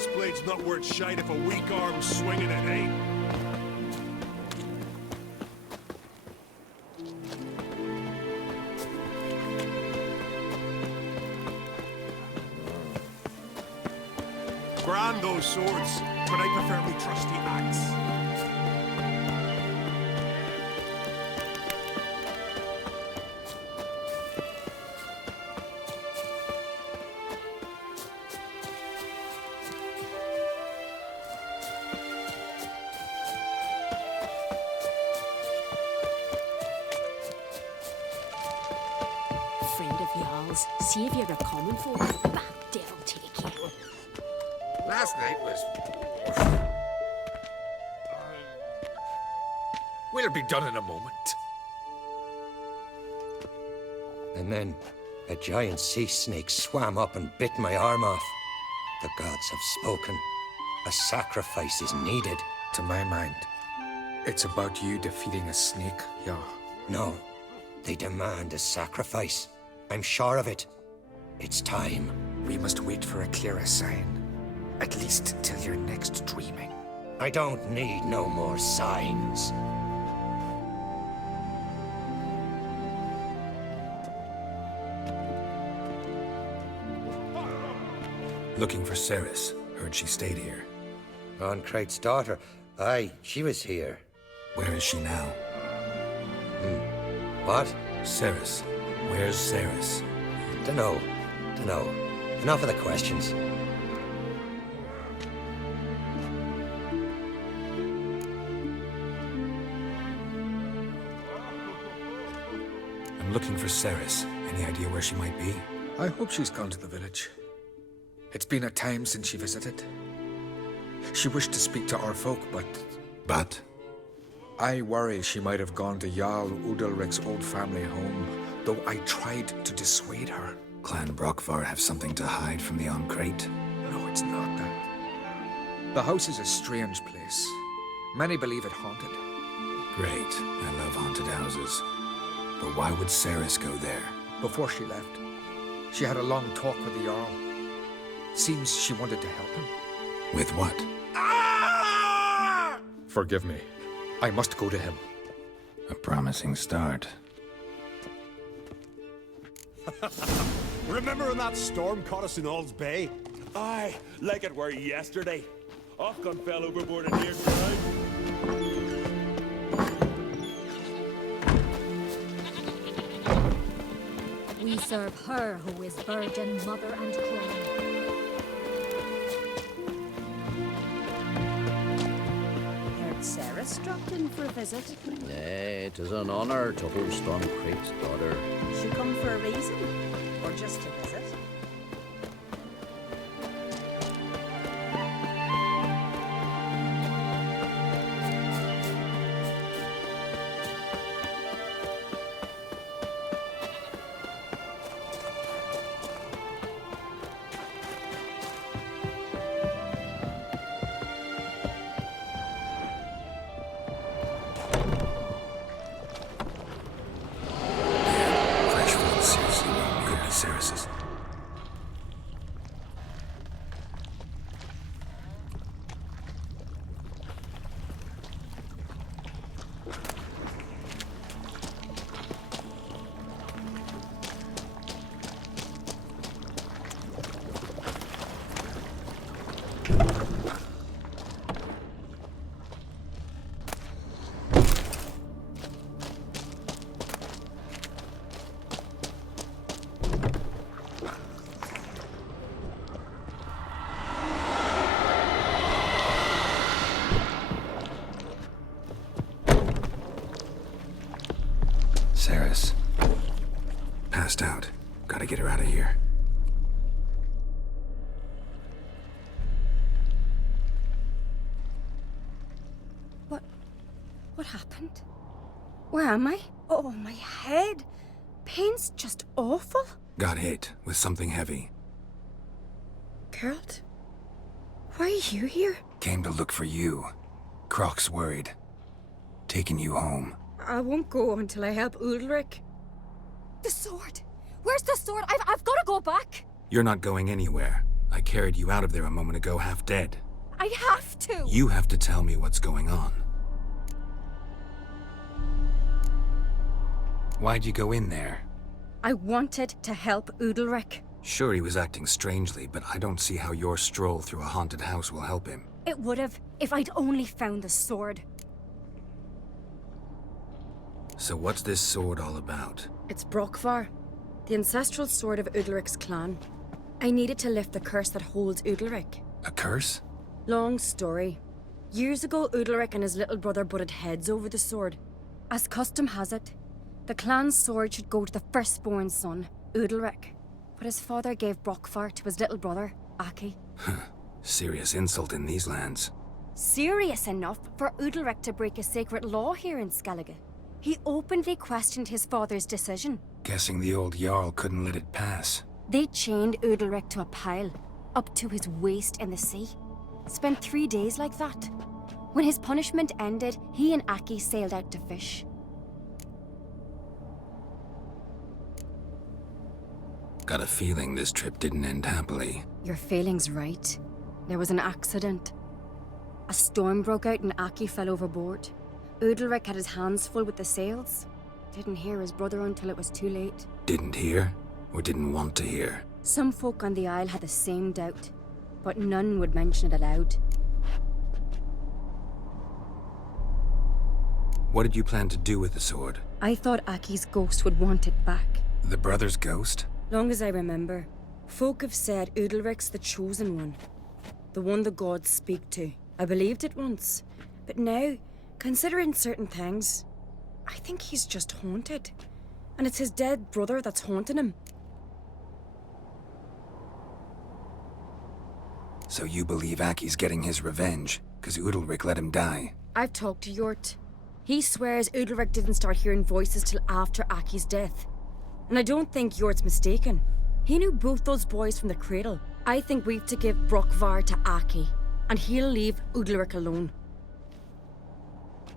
chest blade's not worth shite if a weak arm's swinging it ain't. Grand those swords, but I prefer my trusty axe. Friend of y'all's, see if you're a common folk. Bah, devil take you. Last night was... We'll be done in a moment. And then a giant sea snake swam up and bit my arm off. The gods have spoken. A sacrifice is needed. To my mind, it's about you defeating a snake, yeah. No, they demand a sacrifice. I'm sure of it. It's time. We must wait for a clearer sign. At least till your next dreaming. I don't need no more signs. Looking for Ceres. Heard she stayed here. Crate's daughter. Aye, she was here. Where is she now? What? Ceres. Where's Ceres? Dunno. Enough of the questions. I'm looking for Ceres. Any idea where she might be? I hope she's gone to the village. It's been a time since she visited. She wished to speak to our folk, but... But? I worry she might have gone to Jarl Udalric's old family home, though I tried to dissuade her. Clan Brockvar have something to hide from the Crate? No, it's not that. The house is a strange place. Many believe it haunted. Great. I love haunted houses. But why would Ceres go there? Before she left, she had a long talk with the Jarl. Seems she wanted to help him. With what? Forgive me. I must go to him. A promising start. Remember when that storm caught us in Ald's Bay? Aye, like it were yesterday. Othgun fell overboard and near drowned. We serve her who is virgin, mother, and queen. Heard Ceres dropped in for a visit. Nay, it is an honor to host on Crate's daughter. She come for a reason? Or just to visit? Fresh food, seriously, could be Ceres's. Ceres. Passed out. Gotta get her out of here. What happened? Where am I? Oh, my head. Pain's just awful. Got hit with something heavy. Geralt, why are you here? Came to look for you. Croc's worried. Taking you home. I won't go until I help Ulrich. The sword! Where's the sword? I've got to go back! You're not going anywhere. I carried you out of there a moment ago half dead. I have to! You have to tell me what's going on. Why'd you go in there? I wanted to help Udalric. Sure, he was acting strangely, but I don't see how your stroll through a haunted house will help him. It would have, if I'd only found the sword. So what's this sword all about? It's Brokvar, the ancestral sword of Udalric's clan. I needed to lift the curse that holds Udalric. A curse? Long story. Years ago, Udalric and his little brother butted heads over the sword. As custom has it, the clan's sword should go to the firstborn son, Udalric. But his father gave Brokvar to his little brother, Aki. Serious insult in these lands. Serious enough for Udalric to break a sacred law here in Skellige. He openly questioned his father's decision. Guessing the old Jarl couldn't let it pass. They chained Udalric to a pile, up to his waist in the sea. Spent 3 days like that. When his punishment ended, he and Aki sailed out to fish. Got a feeling this trip didn't end happily. Your feeling's right. There was an accident. A storm broke out and Aki fell overboard. Udalric had his hands full with the sails. Didn't hear his brother until it was too late. Didn't hear? Or didn't want to hear? Some folk on the Isle had the same doubt, but none would mention it aloud. What did you plan to do with the sword? I thought Aki's ghost would want it back. The brother's ghost? Long as I remember, folk have said Udalric's the chosen one. The one the gods speak to. I believed it once, but now, considering certain things, I think he's just haunted. And it's his dead brother that's haunting him. So you believe Aki's getting his revenge, because Udalric let him die? I've talked to Yort. He swears Udalric didn't start hearing voices till after Aki's death. And I don't think Yort's mistaken. He knew both those boys from the cradle. I think we've to give Brokvar to Aki, and he'll leave Udalric alone.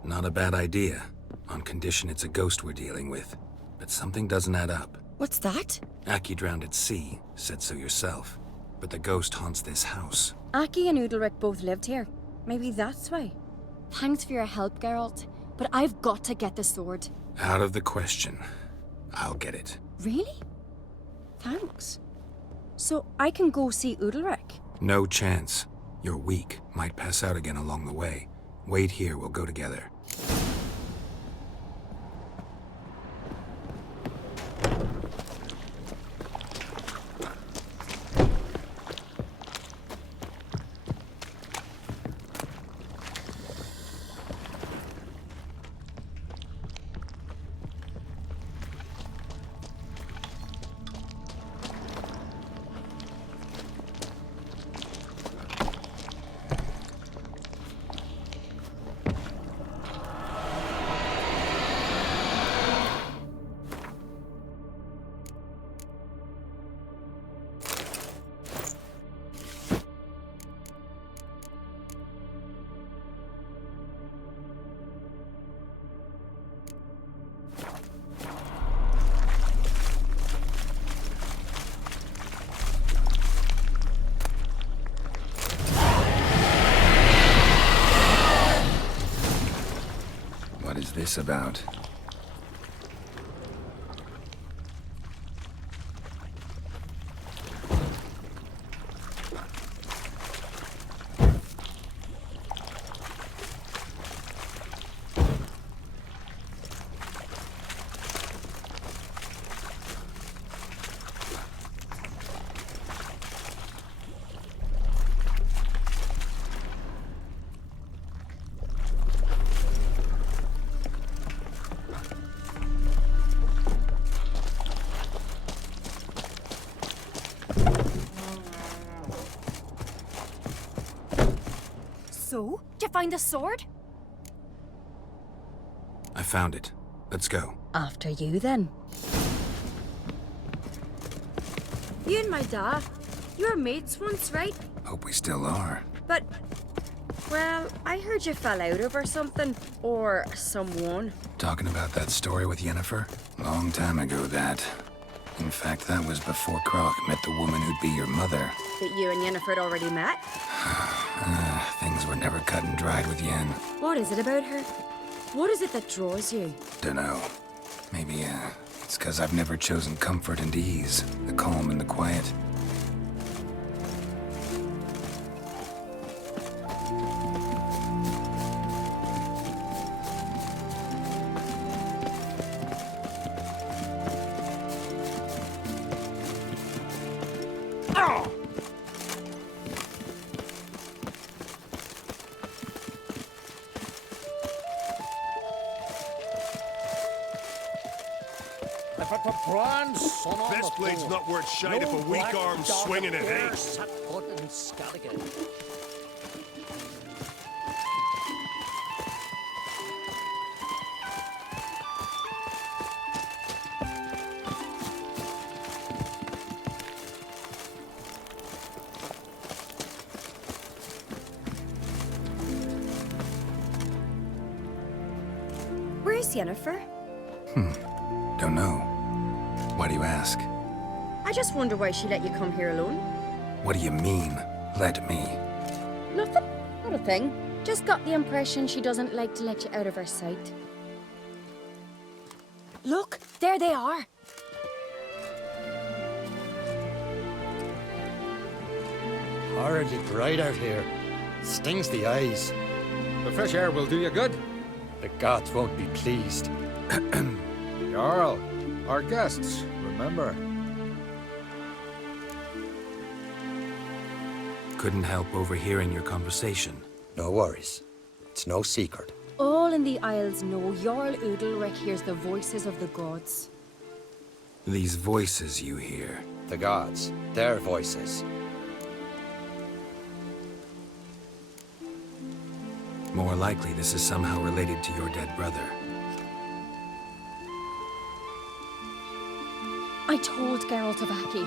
Not a bad idea, on condition it's a ghost we're dealing with. But something doesn't add up. What's that? Aki drowned at sea, said so yourself. But the ghost haunts this house. Aki and Udalric both lived here. Maybe that's why. Thanks for your help, Geralt, but I've got to get the sword. Out of the question. I'll get it. Really? Thanks. So I can go see Udalric? No chance. You're weak. Might pass out again along the way. Wait here, we'll go together. What is this about? So, did you find the sword? I found it. Let's go. After you, then. You and my dad, you were mates once, right? Hope we still are. But, well, I heard you fell out over something. Or someone. Talking about that story with Yennefer? Long time ago, that. In fact, that was before Croc met the woman who'd be your mother. That you and Yennefer had already met? Things were never cut and dried with Yen. What is it about her? What is it that draws you? Dunno. Maybe, it's 'cause I've never chosen comfort and ease, the calm and the quiet. This blade's not worth shite if a weak arm's swinging it, eh? Where's Yennefer? Don't know. Why do you ask? I just wonder why she let you come here alone. What do you mean, let me? Nothing. Not a thing. Just got the impression she doesn't like to let you out of her sight. Look, there they are. Horribly bright out here. Stings the eyes. The fresh air will do you good. The gods won't be pleased. Jarl, our guests, remember. Couldn't help overhearing your conversation. No worries. It's no secret. All in the Isles know Jarl Udalric hears the voices of the gods. These voices you hear. The gods. Their voices. More likely, this is somehow related to your dead brother. I told Geralt of Aki.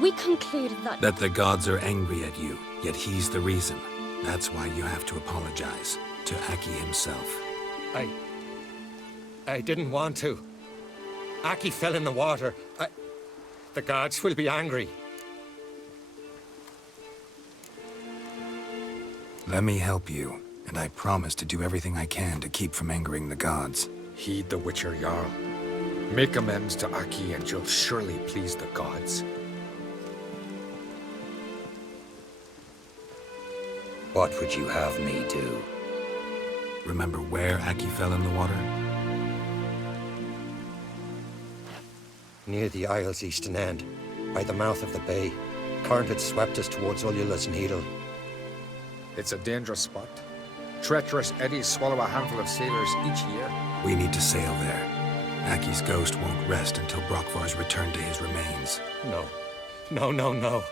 We concluded that... That the gods are angry at you, yet he's the reason. That's why you have to apologize to Aki himself. I didn't want to. Aki fell in the water. The gods will be angry. Let me help you, and I promise to do everything I can to keep from angering the gods. Heed the Witcher Jarl. Make amends to Aki and you'll surely please the gods. What would you have me do? Remember where Aki fell in the water? Near the Isle's eastern end, by the mouth of the bay. Current had swept us towards Ullula's Needle. It's a dangerous spot. Treacherous eddies swallow a handful of sailors each year. We need to sail there. Aki's ghost won't rest until Brokvar's returned to his remains. No. No.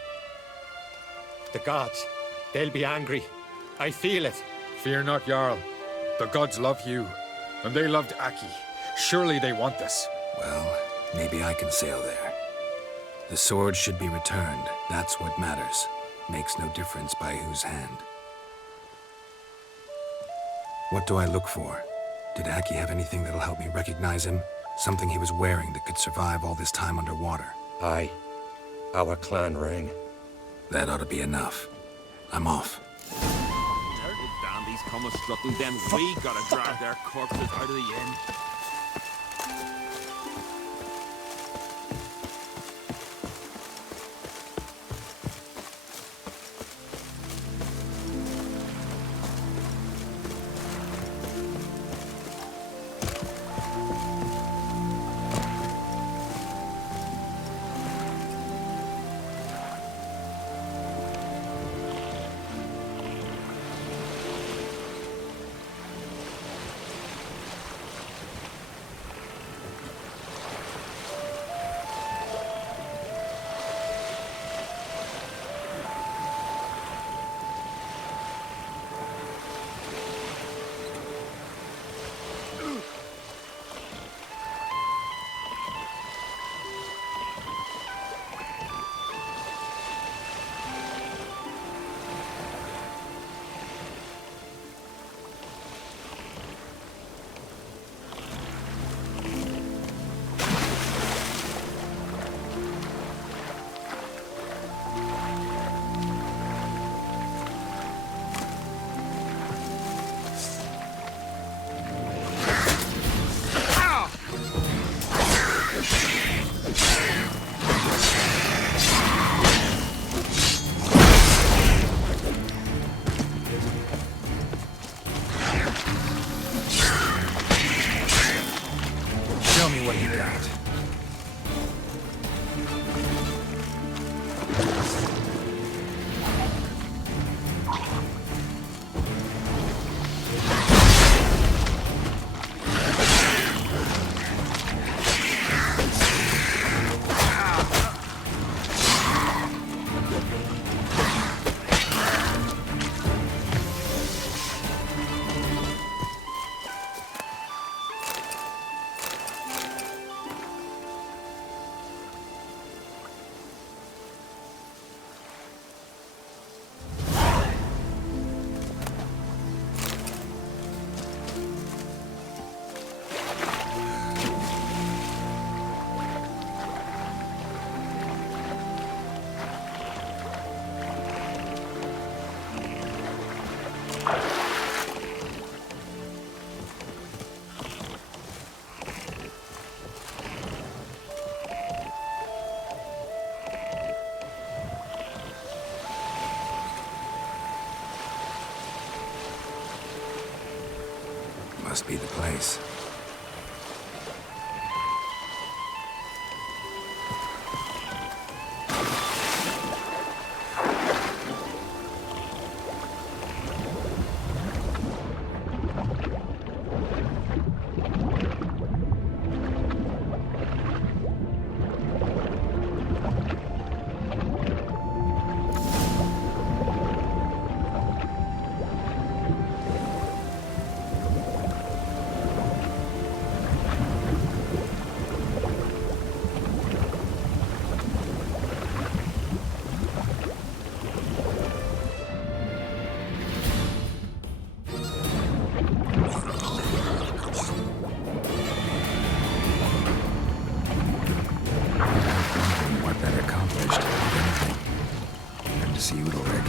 The gods, they'll be angry. I feel it. Fear not, Jarl. The gods love you, and they loved Aki. Surely they want this. Well, maybe I can sail there. The sword should be returned. That's what matters. Makes no difference by whose hand. What do I look for? Did Aki have anything that'll help me recognize him? Something he was wearing that could survive all this time underwater? Aye. Our clan ring. That ought to be enough. I'm off. Turtle dandies come a strutting, then we gotta drag their corpses out of the inn. be the place. What that accomplished, if anything. Good to see you, Ulrich.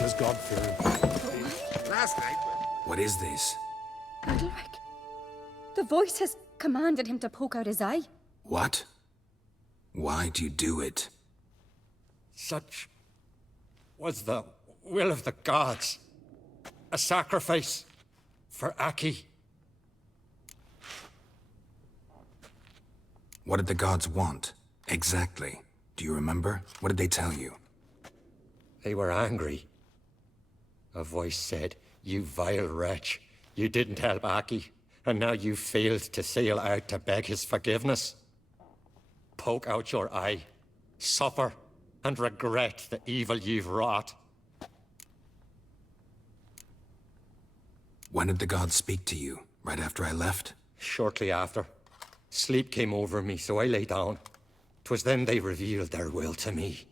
Is God-fearing. Last night. What is this? Udalric. The voice has commanded him to poke out his eye. What? Why do you do it? Such was the will of the gods. A sacrifice for Aki. What did the gods want? Exactly. Do you remember? What did they tell you? They were angry. A voice said, "You vile wretch, you didn't help Aki, and now you failed to sail out to beg his forgiveness. Poke out your eye, suffer, and regret the evil you've wrought." When did the gods speak to you? Right after I left? Shortly after, sleep came over me, so I lay down. 'Twas then they revealed their will to me.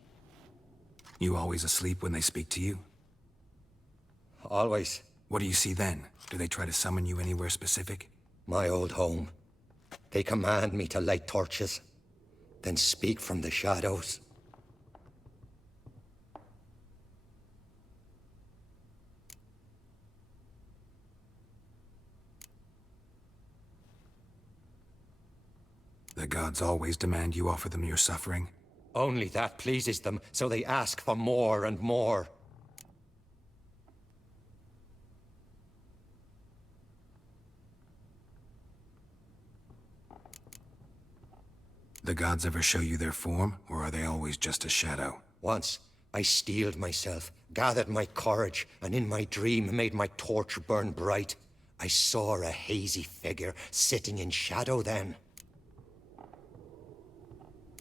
You always asleep when they speak to you? Always. What do you see then? Do they try to summon you anywhere specific? My old home. They command me to light torches, then speak from the shadows. The gods always demand you offer them your suffering? Only that pleases them, so they ask for more and more. The gods ever show you their form, or are they always just a shadow? Once, I steeled myself, gathered my courage, and in my dream made my torch burn bright. I saw a hazy figure sitting in shadow then.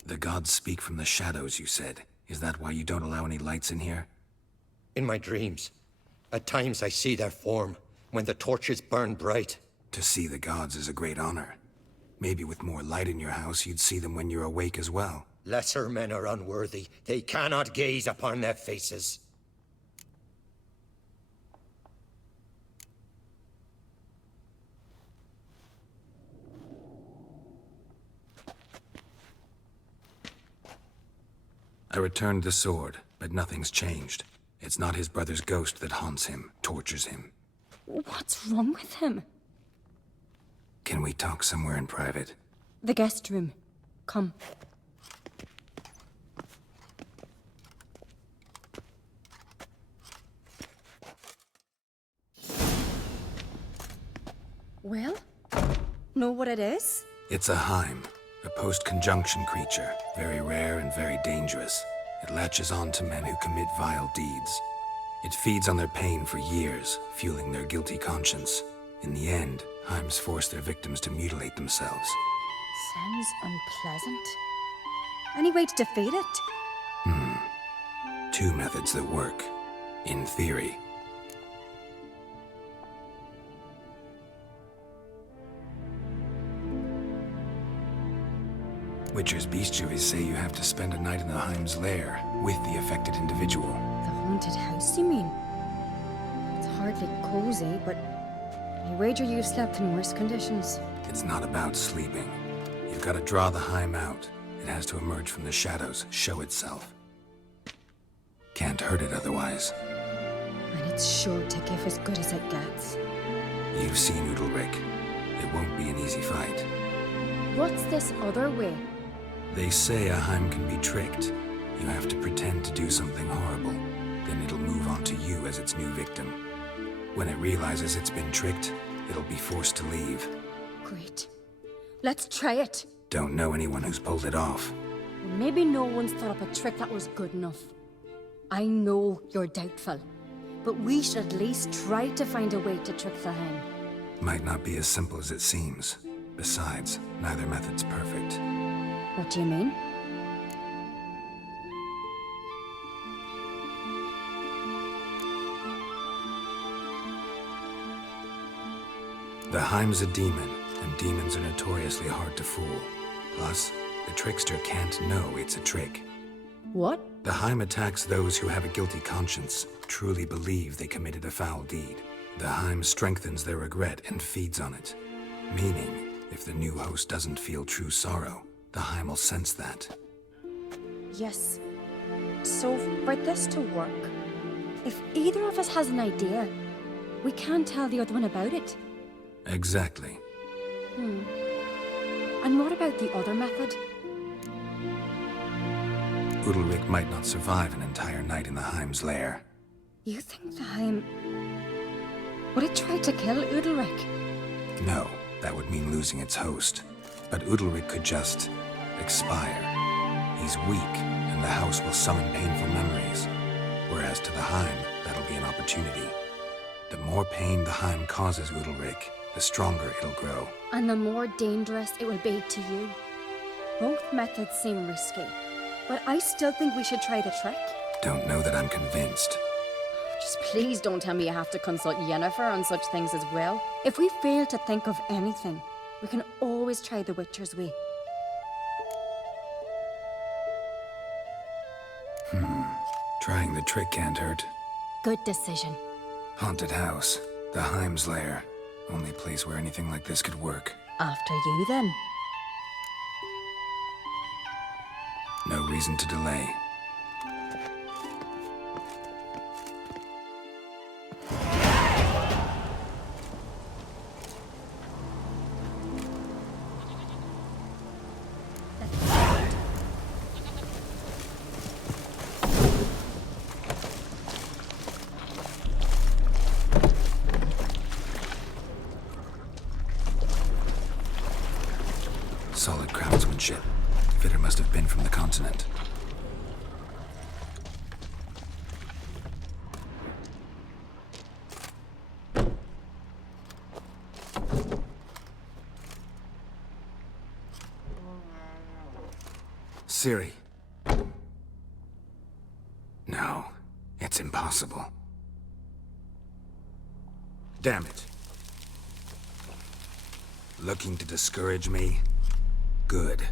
The gods speak from the shadows, you said. Is that why you don't allow any lights in here? In my dreams, at times I see their form, when the torches burn bright. To see the gods is a great honor. Maybe with more light in your house, you'd see them when you're awake as well. Lesser men are unworthy. They cannot gaze upon their faces. I returned the sword, but nothing's changed. It's not his brother's ghost that haunts him, tortures him. What's wrong with him? Can we talk somewhere in private? The guest room. Come. Well, know what it is? It's a Heim, a post-conjunction creature, very rare and very dangerous. It latches on to men who commit vile deeds. It feeds on their pain for years, fueling their guilty conscience. In the end, Heims force their victims to mutilate themselves. Sounds unpleasant. Any way to defeat it? Two methods that work, in theory. Witcher's bestiaries say you have to spend a night in the Heim's lair with the affected individual. The haunted house, you mean? It's hardly cozy, but I wager you've slept in worse conditions. It's not about sleeping. You've got to draw the Heim out. It has to emerge from the shadows, show itself. Can't hurt it otherwise. And it's sure to give as good as it gets. You've seen Udalric. It won't be an easy fight. What's this other way? They say a Heim can be tricked. You have to pretend to do something horrible. Then it'll move on to you as its new victim. When it realizes it's been tricked, it'll be forced to leave. Great. Let's try it. Don't know anyone who's pulled it off. Maybe no one's thought up a trick that was good enough. I know you're doubtful, but we should at least try to find a way to trick the Heim. Might not be as simple as it seems. Besides, neither method's perfect. What do you mean? The Heim's a demon, and demons are notoriously hard to fool. Plus, the trickster can't know it's a trick. What? The Heim attacks those who have a guilty conscience, truly believe they committed a foul deed. The Heim strengthens their regret and feeds on it. Meaning, if the new host doesn't feel true sorrow, the Heim will sense that. Yes. So, for this to work, if either of us has an idea, we can't tell the other one about it. Exactly. And what about the other method? Udalric might not survive an entire night in the Heim's lair. You think the Heim... Would it try to kill Udalric? No, that would mean losing its host. But Udalric could just... expire. He's weak, and the house will summon painful memories. Whereas to the Heim, that'll be an opportunity. The more pain the Heim causes Udalric, the stronger it'll grow. And the more dangerous it will be to you. Both methods seem risky, but I still think we should try the trick. Don't know that I'm convinced. Just please don't tell me you have to consult Yennefer on such things as well. If we fail to think of anything, we can always try the Witcher's way. Trying the trick can't hurt. Good decision. Haunted house. The Heim's lair. Only place where anything like this could work. After you, then. No reason to delay. Solid craftsmanship. Fitter must have been from the continent. Ciri. No, it's impossible. Damn it. Looking to discourage me? Good.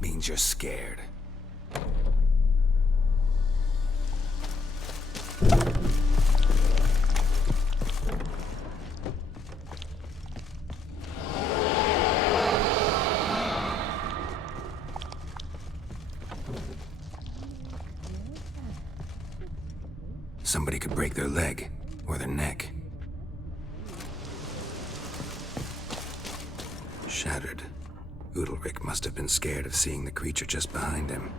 Means you're scared. Somebody could break their leg or their neck. Shattered. Udalric must have been scared of seeing the creature just behind him.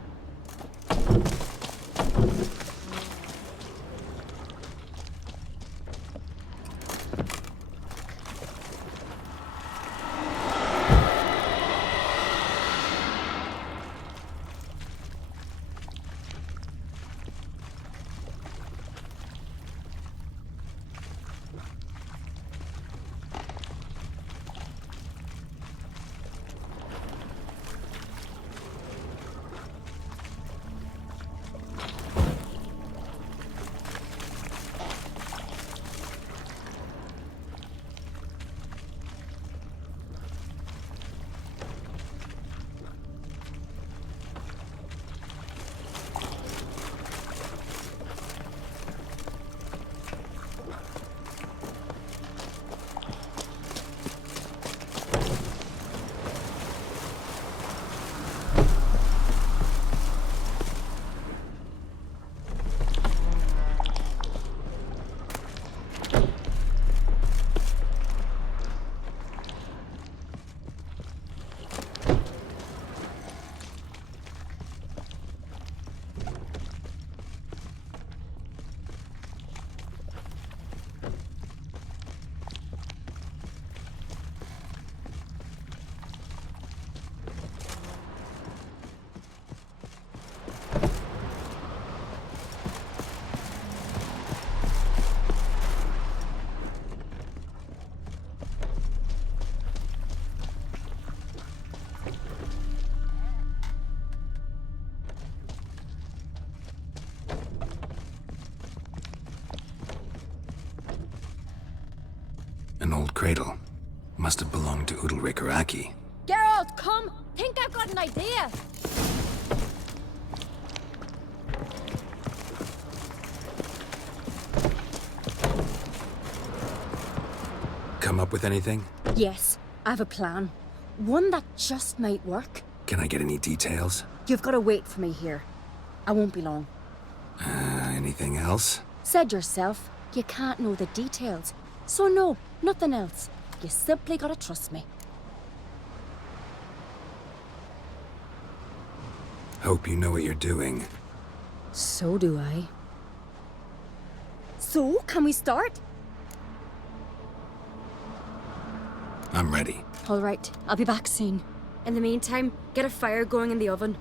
An old cradle. Must have belonged to Udalric or Aki. Geralt, come! Think I've got an idea! Come up with anything? Yes, I have a plan. One that just might work. Can I get any details? You've got to wait for me here. I won't be long. Anything else? Said yourself, you can't know the details. So no, nothing else. You simply gotta trust me. Hope you know what you're doing. So do I. So, can we start? I'm ready. All right, I'll be back soon. In the meantime, get a fire going in the oven.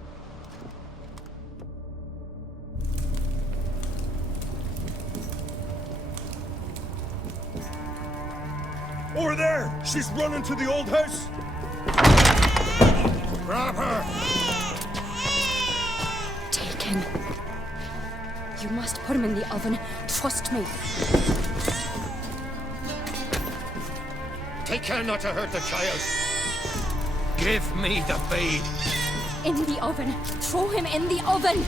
Over there! She's running to the old house! Grab her! Taken. You must put him in the oven. Trust me. Take care not to hurt the child. Give me the babe. In the oven. Throw him in the oven.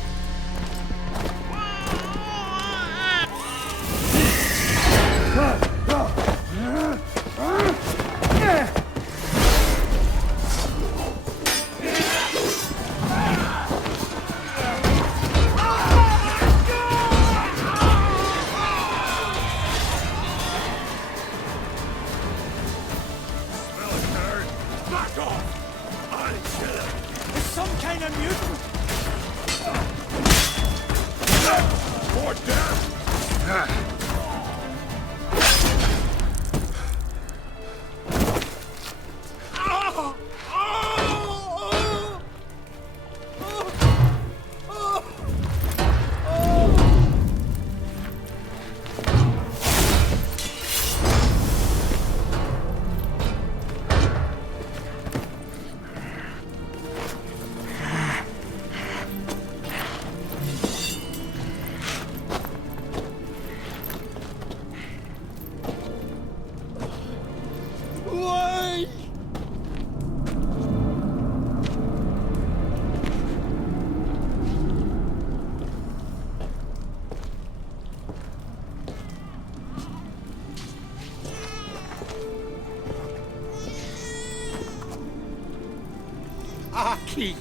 Aki!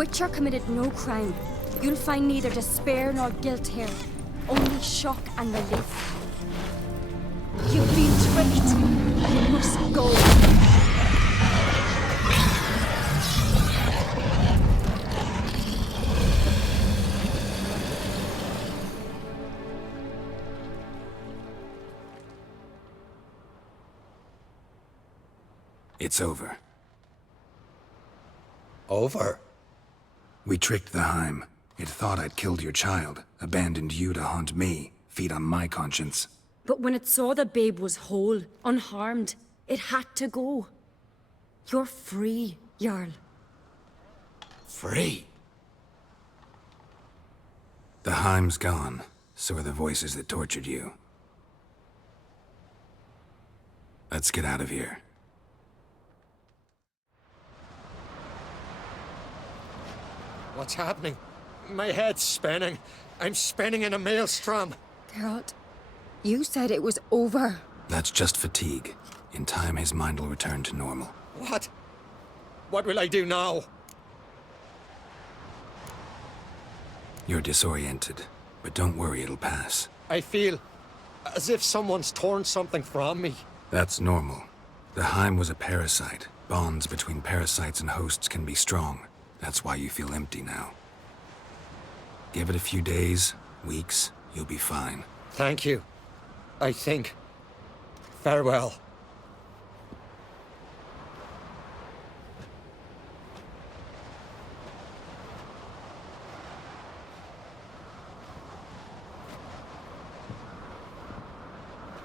Witcher committed no crime. You'll find neither despair nor guilt here. Only shock and relief. You've been tricked. You must go. It's over. Over? We tricked the Heim. It thought I'd killed your child, abandoned you to haunt me, feed on my conscience. But when it saw the babe was whole, unharmed, it had to go. You're free, Jarl. Free? The Heim's gone, so are the voices that tortured you. Let's get out of here. What's happening? My head's spinning. I'm spinning in a maelstrom. Geralt, you said it was over. That's just fatigue. In time, his mind will return to normal. What? What will I do now? You're disoriented, but don't worry, it'll pass. I feel as if someone's torn something from me. That's normal. The Heim was a parasite. Bonds between parasites and hosts can be strong. That's why you feel empty now. Give it a few days, weeks, you'll be fine. Thank you. I think. Farewell.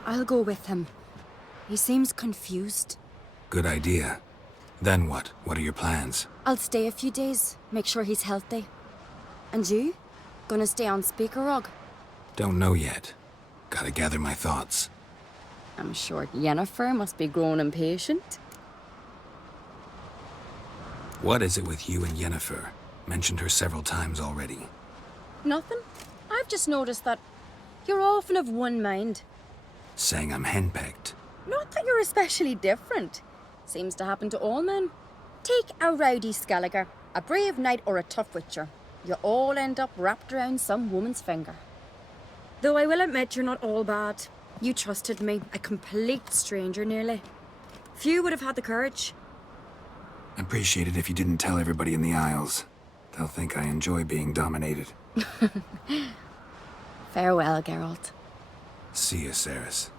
I'll go with him. He seems confused. Good idea. Then what? What are your plans? I'll stay a few days, make sure he's healthy. And you? Gonna stay on Speaker Rog? Don't know yet. Gotta gather my thoughts. I'm sure Yennefer must be growing impatient. What is it with you and Yennefer? Mentioned her several times already. Nothing. I've just noticed that you're often of one mind. Saying I'm henpecked. Not that you're especially different. Seems to happen to all men. Take a rowdy Skelliger, a brave knight or a tough witcher. You all end up wrapped around some woman's finger. Though I will admit you're not all bad. You trusted me, a complete stranger nearly. Few would have had the courage. Appreciate it if you didn't tell everybody in the Isles. They'll think I enjoy being dominated. Farewell, Geralt. See you, Ceres.